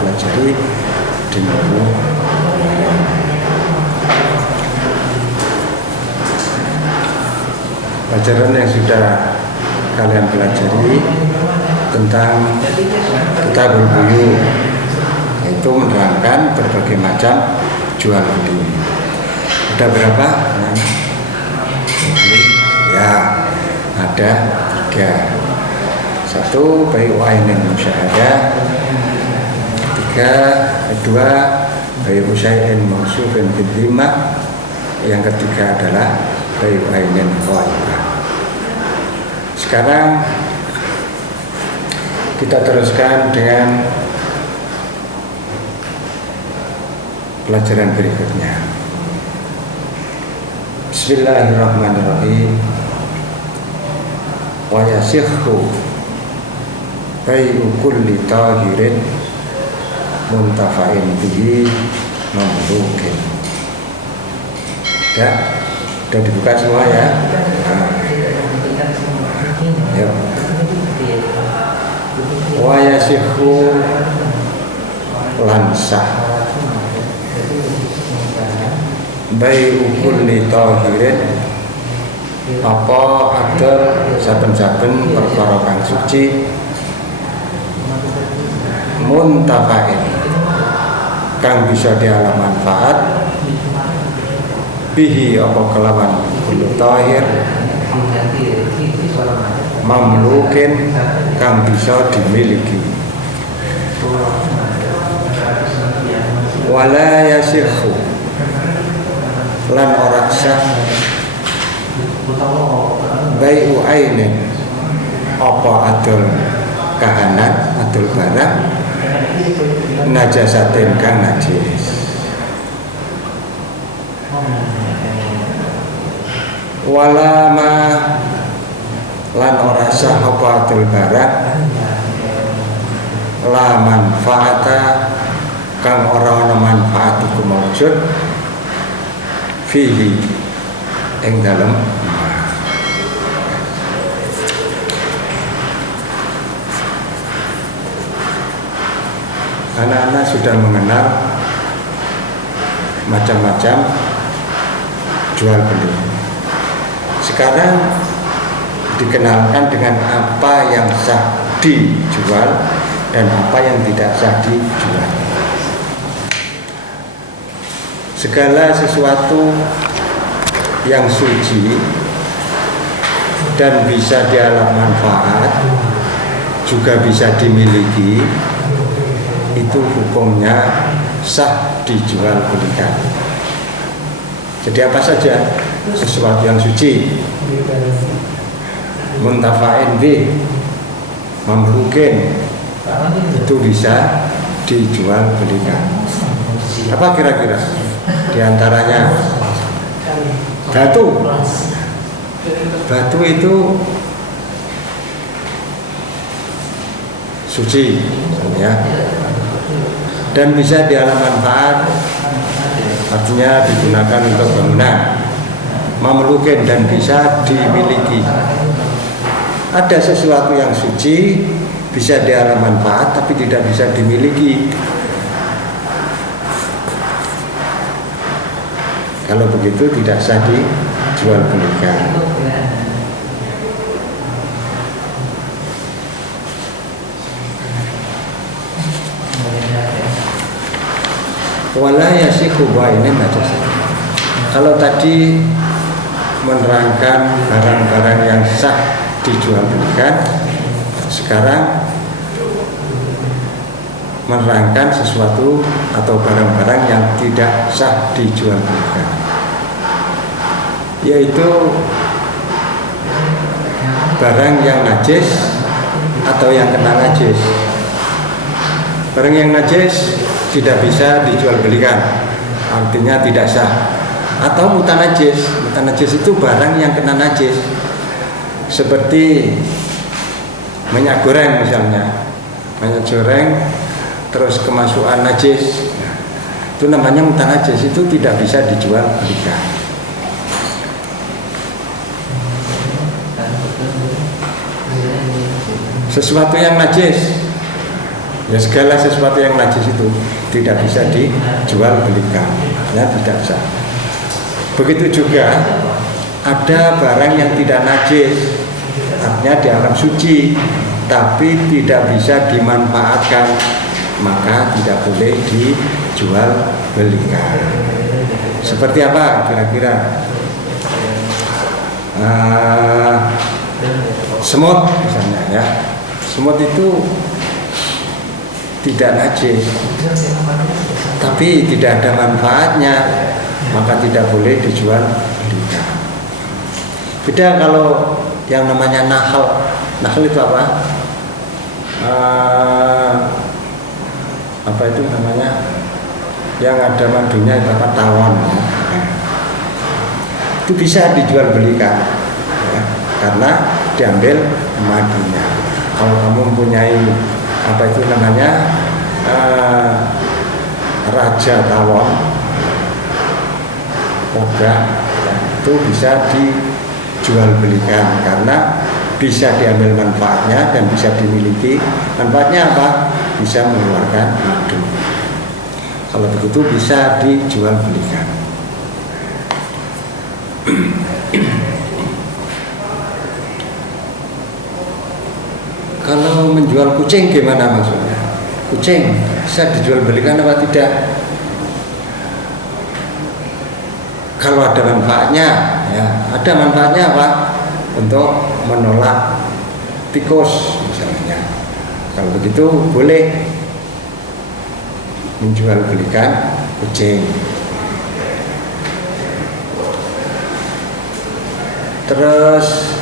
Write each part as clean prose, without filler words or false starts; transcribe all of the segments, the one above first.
pelajari di minggu pelajaran yang sudah kalian pelajari tentang Kitabul Buyur, yaitu menerangkan berbagai macam jual beli. Ada berapa? Ya, ada 3. 1 bayu ainin musyahadah, 2 bayu syai'in mausufin bil dhimah, yang ketiga adalah bayu ainin ghaibah. Sekarang kita teruskan dengan pelajaran berikutnya. Bismillahirrahmanirrahim. Wa yasihhu bai'u kulli tahirin muntafa'in bihi mamlukin. Ya, sudah dibuka semua ya. Yuk. Wa yasihhu lansah bai'u kulli tahirin, apa ada saben-saben perkara kang suci, muntafa'in kang bisa dialam manfaat, bihi apa kelawan kulli tahir, mamlukin kang bisa dimiliki. Wala yasihhu lan ora sah bai'u ainin apa adol kahanan, adol barang, najasatin kang najis. Walama lan ora sah apa adol barang, la manfaata kang ora ana manfaat iku maujud fihi ing dalem. Anak-anak sudah mengenal macam-macam jual beli. Sekarang dikenalkan dengan apa yang sah dijual dan apa yang tidak sah dijual. Segala sesuatu yang suci dan bisa dialam manfaat, juga bisa dimiliki, itu hukumnya sah dijual belikan. Jadi apa saja sesuatu yang suci, muntafa'in bih, mamlukin, itu bisa dijual belikan. Apa kira-kira? Di antaranya batu. Batu itu suci, ya, dan bisa dialam manfaat, artinya digunakan untuk bangunan. Mamlukin dan bisa dimiliki. Ada sesuatu yang suci bisa dialam manfaat tapi tidak bisa dimiliki. Kalau begitu tidak sah dijual belikan. Wala yasihu ini najis. Kalau tadi menerangkan barang-barang yang sah dijual belikan, sekarang menerangkan sesuatu atau barang-barang yang tidak sah dijual belikan, yaitu barang yang najis atau yang kena najis. Barang yang najis tidak bisa dijual belikan, artinya tidak sah. Atau mutanajis. Mutanajis itu barang yang kena najis, seperti minyak goreng misalnya. Minyak goreng terus kemasukan najis, itu namanya mutanajis, itu tidak bisa dijual belikan. Sesuatu yang najis Ya segala sesuatu yang najis itu tidak bisa dijual belikan, ya tidak bisa. Begitu juga ada barang yang tidak najis, artinya dianggap suci, tapi tidak bisa dimanfaatkan, maka tidak boleh dijual belikan. Seperti apa kira-kira? Semut misalnya ya. Semut itu tidak najis, tapi tidak ada manfaatnya, maka tidak boleh dijual belikan. Beda kalau yang namanya nahal. Nahal itu apa? Apa itu namanya? Yang ada madunya itu apa? Tawon. Itu bisa dijual belikan, ya, karena diambil madunya. Kalau kamu mempunyai apa itu namanya raja tawon, ya, itu bisa dijual belikan karena bisa diambil manfaatnya dan bisa dimiliki. Manfaatnya apa? Bisa mengeluarkan madu. Kalau begitu bisa dijual belikan. Kalau menjual kucing gimana maksudnya? Kucing bisa dijual belikan apa tidak? Kalau ada manfaatnya, ya ada manfaatnya apa? Untuk menolak tikus misalnya. Kalau begitu boleh menjual belikan kucing. Terus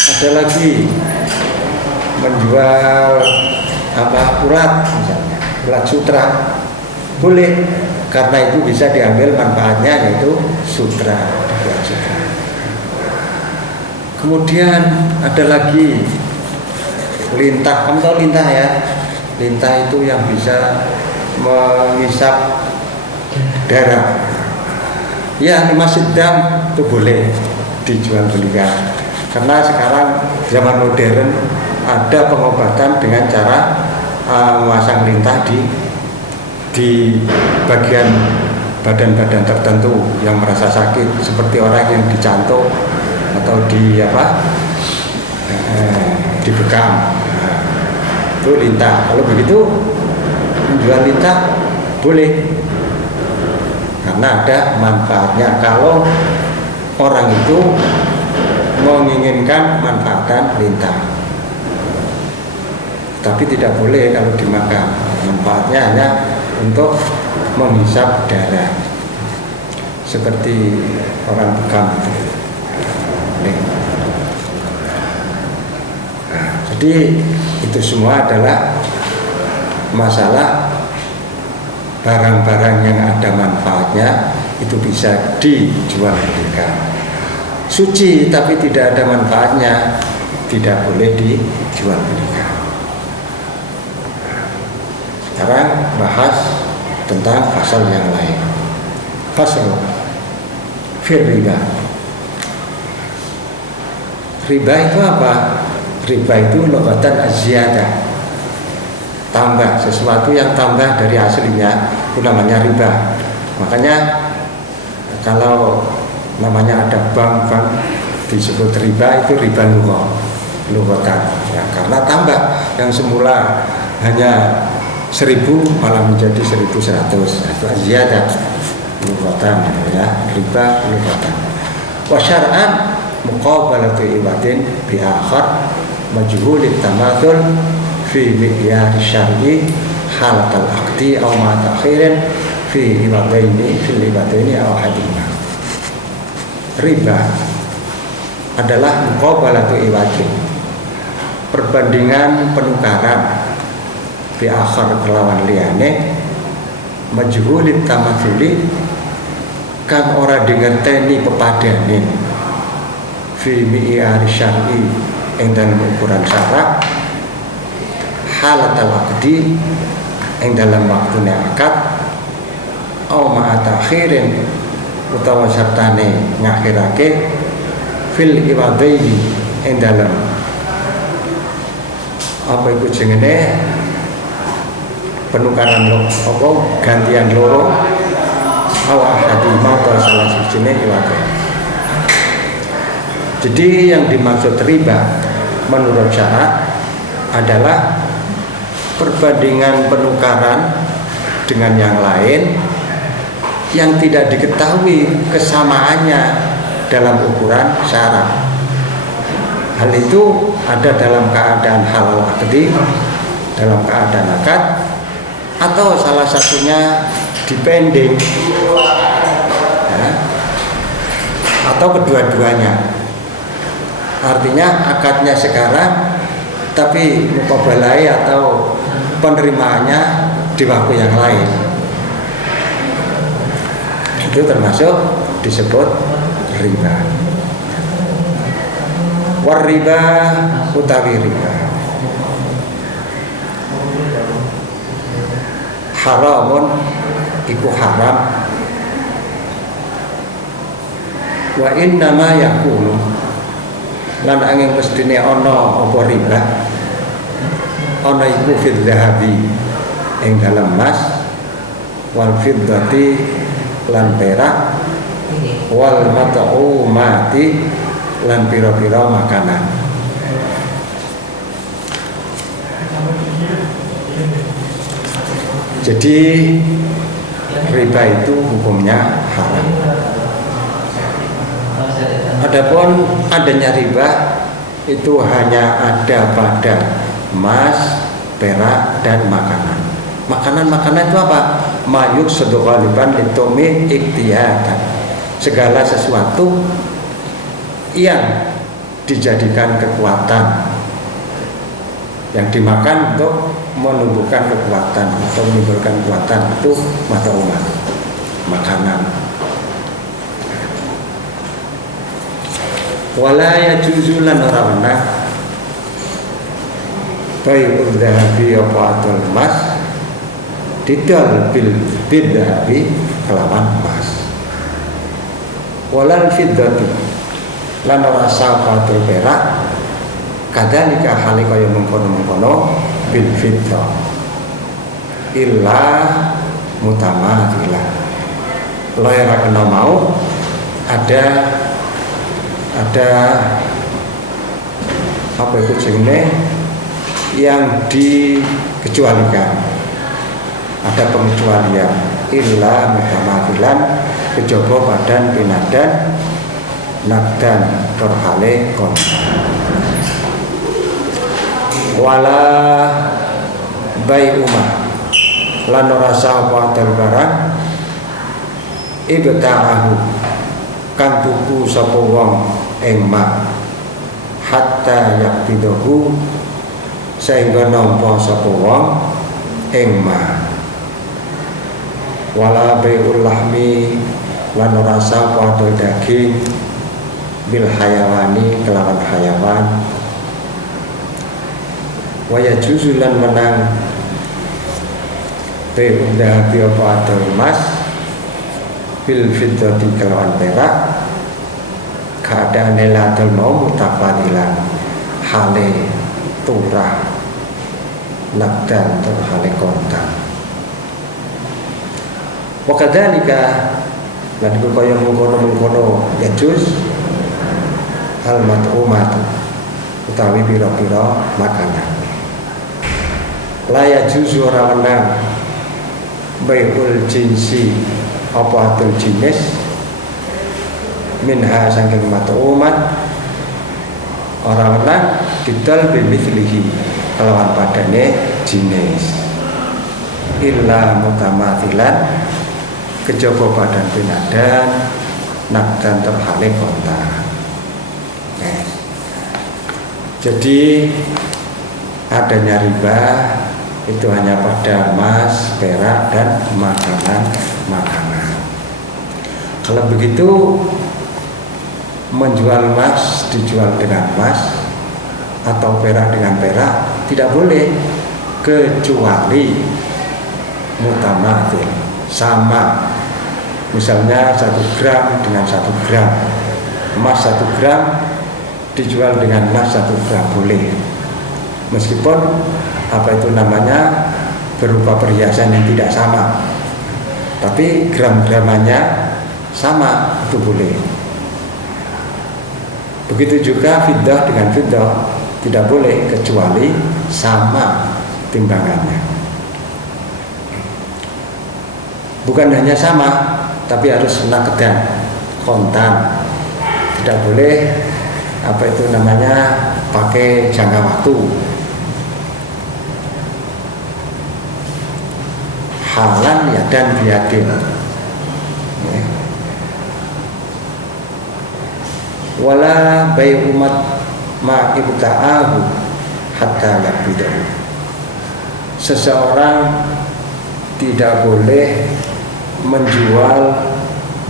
ada lagi menjual apa, ulat misalnya, ulat sutra boleh, karena itu bisa diambil manfaatnya, yaitu sutra, ulat sutra. Kemudian ada lagi lintah. Kamu tahu lintah ya? Lintah itu yang bisa mengisap darah. Ya, limas sedang itu boleh dijual belikan. Karena sekarang zaman modern ada pengobatan dengan cara memasang lintah di bagian badan-badan tertentu yang merasa sakit, seperti orang yang dicantuk atau dibekam. Itu lintah. Kalau begitu menjual lintah boleh, karena ada manfaatnya. Kalau orang itu menginginkan manfaatan lintah, tapi tidak boleh kalau dimakan. Manfaatnya hanya untuk menghisap darah, seperti orang bekam itu. Nah, jadi itu semua adalah masalah barang-barang yang ada manfaatnya, itu bisa dijual belikan. Suci tapi tidak ada manfaatnya, tidak boleh dijual belikan. Sekarang bahas tentang pasal yang lain. Pasal fir riba. Riba itu apa? Riba itu lughatan az-ziyadah, tambah, sesuatu yang tambah dari aslinya, itu namanya riba. Makanya kalau namanya ada bank disebut riba, itu riba lughatan, ya, karena tambah yang semula hanya 1.000 malah menjadi 1.100. Itu az-ziyadah lughatan, ya, riba lughatan. Wa syar'an muqabalatu iwadin bi akhar majhulit tamathul fi mi'yar syar'i halatal aqdi aw ma ta'khirin fi ibadaini aw hadima. Riba adalah muqabalatu iwadin, perbandingan penukaran bi akhar kelawan liyane majhulit tamathuli kang ora dingerteni pepadane fi mi'yar syar'i ing dalam ukuran syarak halatal aqdi ing dalam waktune akad au ma'a ta'khirin utawa sertane ngakhirake fil iwadaini ing dalam apa iku jenenge penukaran apa gantian loro awak hati atau salah sijine iwake. Jadi yang dimaksud riba menurut syarak adalah perbandingan penukaran dengan yang lain yang tidak diketahui kesamaannya dalam ukuran syarak. Hal itu ada dalam keadaan halal akdi, dalam keadaan akad, atau salah satunya dipending, ya, atau kedua-duanya. Artinya akadnya sekarang, tapi mukabalai atau penerimaannya di waktu yang lain. Itu termasuk disebut riba. War riba utawi riba haramun iku haram wa innama yakunu lan angin mestine ana apa riba ana iku fil dhahabi ing dalam emas wal fiddati lan perak wal mat'umati lan pira-pira makanan. Jadi riba itu hukumnya haram. Adapun adanya riba itu hanya ada pada emas, perak, dan makanan. Makanan-makanan itu apa? Mayuk sedokaliban litome iktiyatan. Segala sesuatu yang dijadikan kekuatan, yang dimakan untuk menumbuhkan kekuatan atau menimbulkan kekuatan, itu mata umat makanan. Wala yajuzu lan ora weneh bai'ul dhahabi apa atul emas didal bil dhahabi kelawan emas. Walal fiddati lan ora safatul perak kadalika hale kaya mengkono-mengkono bil fiddah illa mutamathilah. Lo ora kena mau ada apa itu jenenge yang dikecualikan, ada pengecualian illa mutamathilan kejaba badan pinadan nakdan terhale kon wala bai umah lan ora sapa barang ibta'ahu kang tuku sapa wong ing mak hatta yaktidahu sehingga nampa sapa wong ing mak wala bai'ul lahmi lan ora sapa daging bil hayawani kelawan hayawan waya juzulan menang bai'ul dhahabi apa adol emas bil fiddati kelawan perak keadaan ladal mau mutafadilan hale turah nakdan tur hale kontan wa kadzalika lan kaya mengkono ya juz al mat'umat utawi pira-pira makanan la ya juz ora menang bai'ul jinsi apa atul jenis minha saking mat'umat ora menang didal bimithlihi kelawan padane jenis illa mutamathilan kejaba badan pinadan nakdan terhale kontan. Jadi adanya riba itu hanya pada emas, perak, dan makanan. Kalau begitu menjual emas dijual dengan emas atau perak dengan perak tidak boleh kecuali mutamathil sama. Misalnya 1 gram dengan 1 gram, emas 1 gram dijual dengan emas 1 gram boleh. meskipun apa itu namanya berupa perhiasan yang tidak sama, tapi gram-gramannya sama, itu boleh. Begitu juga fiddah dengan fiddah tidak boleh kecuali sama timbangannya. Bukan hanya sama, tapi harus nakedan, kontan. Tidak boleh apa itu namanya pakai jangka waktu. Halan ya dan biadil. Wala bai umat ma ibta'ahu hatta yabidahu. Seseorang tidak boleh menjual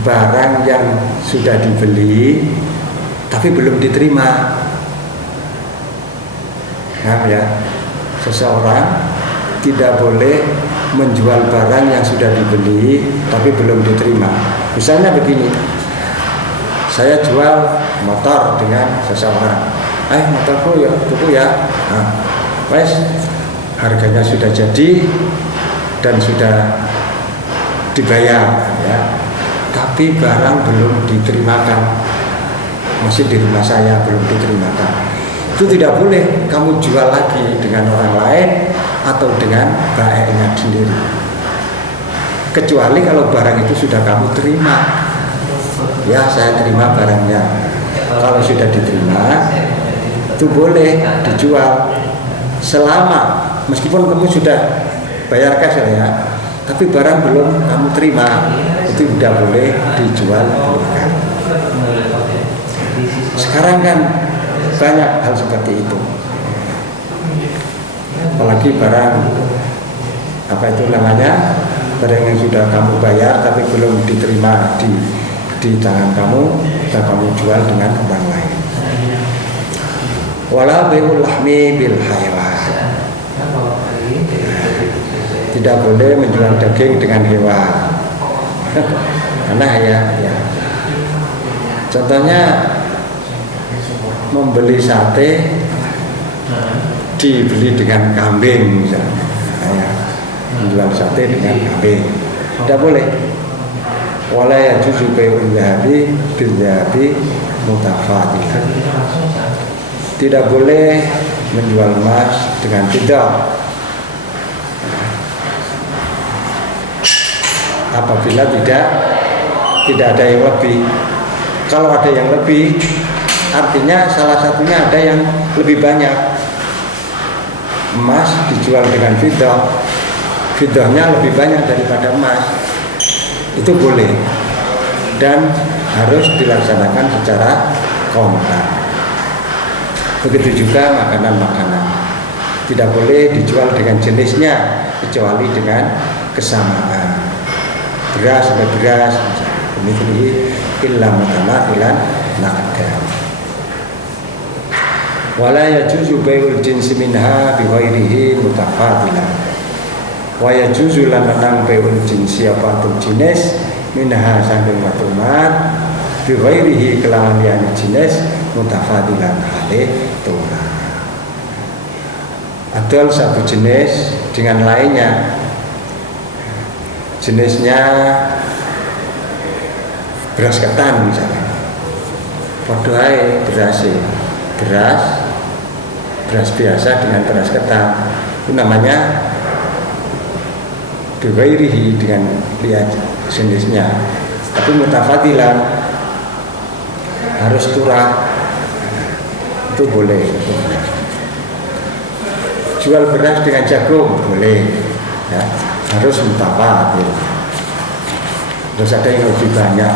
barang yang sudah dibeli tapi belum diterima. Nah ya, seseorang tidak boleh menjual barang yang sudah dibeli tapi belum diterima. Misalnya begini, saya jual motor dengan seseorang. Motorku ya, tuku ya. Nah, wes, harganya sudah jadi dan sudah dibayar, ya. Tapi barang belum diterimakan, masih di rumah saya belum diterimakan. Itu tidak boleh kamu jual lagi dengan orang lain atau dengan baiknya sendiri. Kecuali kalau barang itu sudah kamu terima. Ya, saya terima barangnya. Kalau sudah diterima, itu boleh dijual selama meskipun kamu sudah bayar cash ya, tapi barang belum kamu terima, itu tidak boleh dijual belikan. Sekarang kan banyak hal seperti itu, apalagi barang apa itu namanya, barang yang sudah kamu bayar tapi belum diterima di tangan kamu, dan kamu jual dengan orang lain. Wala bai'ul lahmi bil hayawan. Tidak boleh menjual daging dengan hewan. Karena ya. Contohnya membeli sate dibeli dengan kambing misalnya. Menjual sate dengan kambing. Tidak boleh. Wala yajuzu bai'ul dhahabi bil dhahabi mutafadilan. Tidak boleh menjual emas dengan fiddah apabila tidak ada yang lebih. Kalau ada yang lebih, artinya salah satunya ada yang lebih banyak. Emas dijual dengan fiddah, fiddahnya lebih banyak daripada emas, itu boleh dan harus dilaksanakan secara kontan. Begitu juga makanan-makanan tidak boleh dijual dengan jenisnya kecuali dengan kesamaan. Beras sama beras, demikian illa mutamathilan naqdan. Wala yajuzu bai'ul jinsi minha bi ghairihi mutafadilan. Wa yajuzu lan menang bai'ul jinsi apa jenis minha saking matumat bi ghairihi kelawan liyane jenis mutafadilan hale turah. Adol satu jenis dengan lainnya, jenisnya beras ketan misalnya, padha ae beras biasa dengan beras ketan, itu namanya biwairihi dengan lihat jenisnya. Tapi mutafadilan harus turah, itu boleh. Jual beras dengan jagung boleh, ya, harus mutafadil. Terus ada yang lebih banyak,